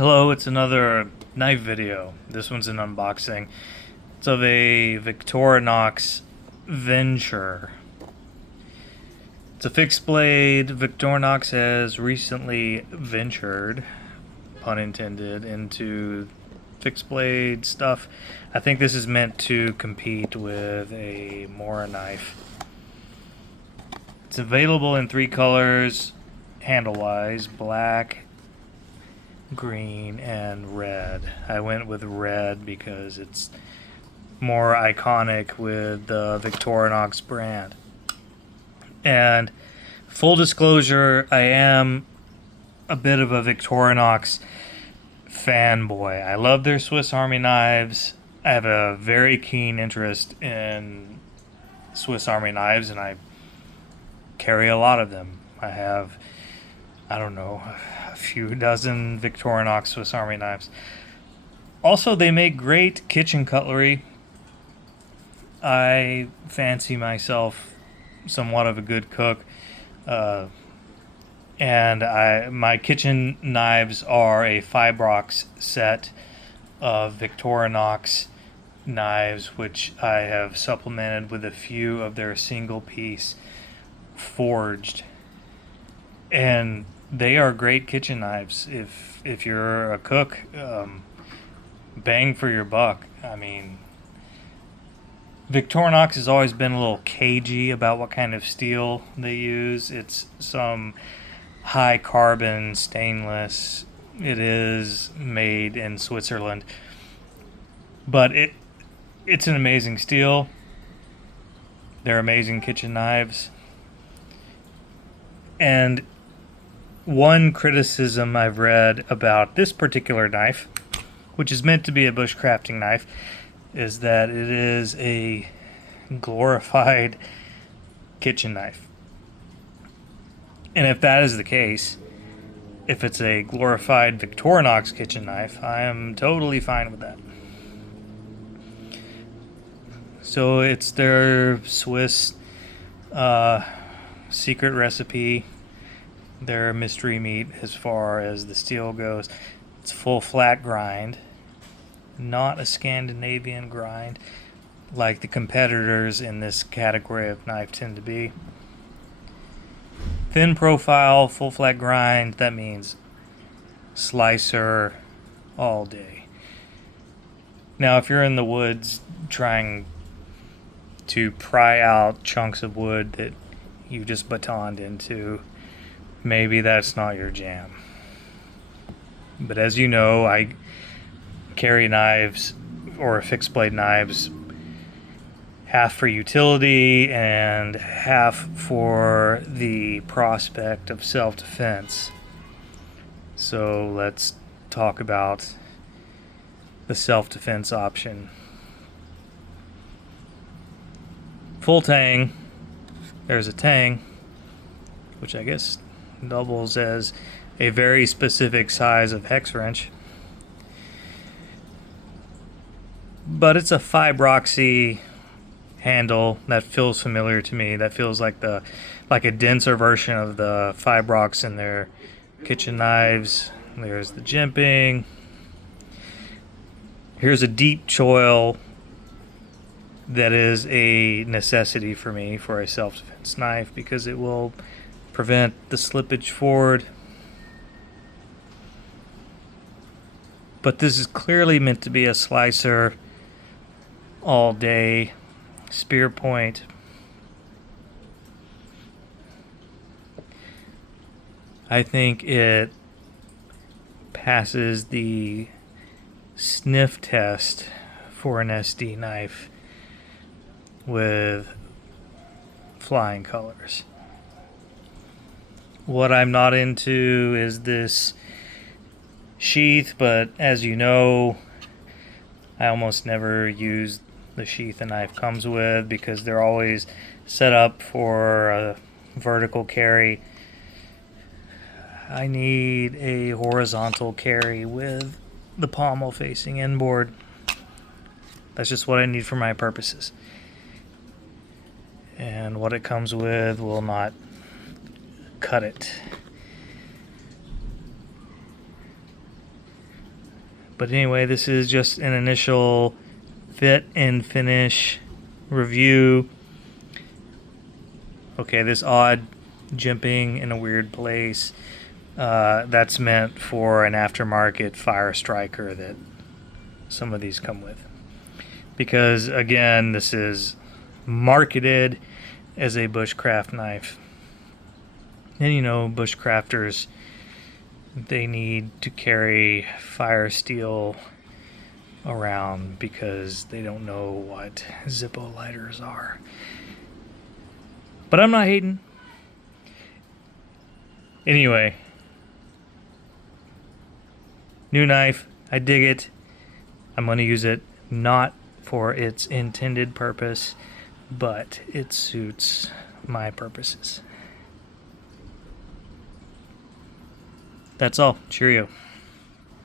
Hello, it's another knife video. This one's an unboxing. It's of a Victorinox Venture. It's a fixed blade. Victorinox has recently ventured, pun intended, into fixed blade stuff. I think this is meant to compete with a Mora knife. It's available in 3 colors, handle-wise: black, green, and red. I went with red because it's more iconic with the Victorinox brand. And full disclosure, I am a bit of a Victorinox fanboy. I love their Swiss Army knives. I have a very keen interest in Swiss Army knives, and I carry a lot of them. I have, I don't know, a few dozen Victorinox Swiss Army knives. Also, they make great kitchen cutlery. I fancy myself somewhat of a good cook, and my kitchen knives are a Fibrox set of Victorinox knives, which I have supplemented with a few of their single piece forged, and they are great kitchen knives. If you're a cook, bang for your buck. I mean, Victorinox has always been a little cagey about what kind of steel they use. It's some high carbon stainless. It is made in Switzerland, but it's an amazing steel. They're amazing kitchen knives. And one criticism I've read about this particular knife, which is meant to be a bushcrafting knife, is that it is a glorified kitchen knife. And if that is the case, if it's a glorified Victorinox kitchen knife, I am totally fine with that. So it's their Swiss secret recipe, their mystery meat as far as the steel goes. It's full flat grind, not a Scandinavian grind like the competitors in this category of knife tend to be. Thin profile, full flat grind, that means slicer all day. Now, if you're in the woods trying to pry out chunks of wood that you just batoned into, maybe that's not your jam. But as you know, I carry knives, or fixed blade knives, half for utility and half for the prospect of self-defense. So let's talk about the self-defense option. Full tang. There's a tang, which I guess doubles as a very specific size of hex wrench. But it's a Fibroxy handle that feels familiar to me. That feels like a denser version of the Fibrox in their kitchen knives. There's the jimping. Here's a deep choil that is a necessity for me for a self-defense knife because it will prevent the slippage forward. But this is clearly meant to be a slicer all day. Spear point. I think it passes the sniff test for an SD knife with flying colors. What I'm not into is this sheath, but as you know, I almost never use the sheath a knife comes with because they're always set up for a vertical carry. I need a horizontal carry with the pommel facing inboard. That's just what I need for my purposes. And what it comes with will not cut it. But anyway, this is just an initial fit and finish review. Okay, this odd jimping in a weird place, that's meant for an aftermarket fire striker that some of these come with. Because again, this is marketed as a bushcraft knife. And you know, bushcrafters, they need to carry fire steel around because they don't know what Zippo lighters are. But I'm not hating. Anyway, new knife, I dig it. I'm going to use it not for its intended purpose, but it suits my purposes. That's all. Cheerio.